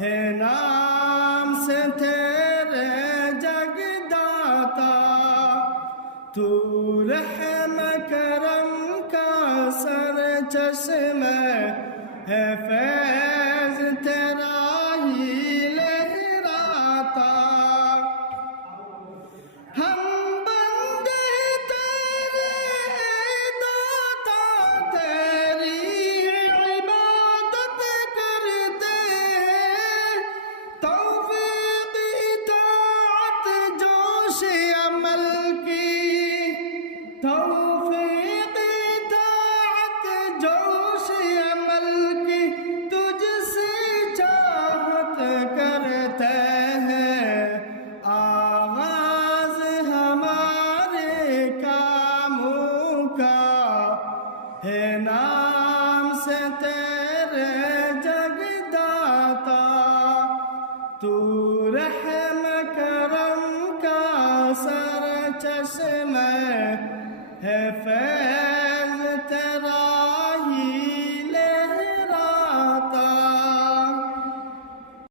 ہے نام سے تیرے جگداتا، تو رحم کرم کا سر چشمہ ہے، فیض تیرا ہی لہراتا۔ ہم بندے تیرے داتا، تیری عبادت کرتے، توفیق اطاعت جوش عمل کی، توفیق اطاعت جوش عمل کی، تجھ سے چاہت کرتے ہیں، آغاز ہمارے کاموں کا ہے نام سے تیرے جگداتا، تو رحم کرم کا سر چشمہ ہے،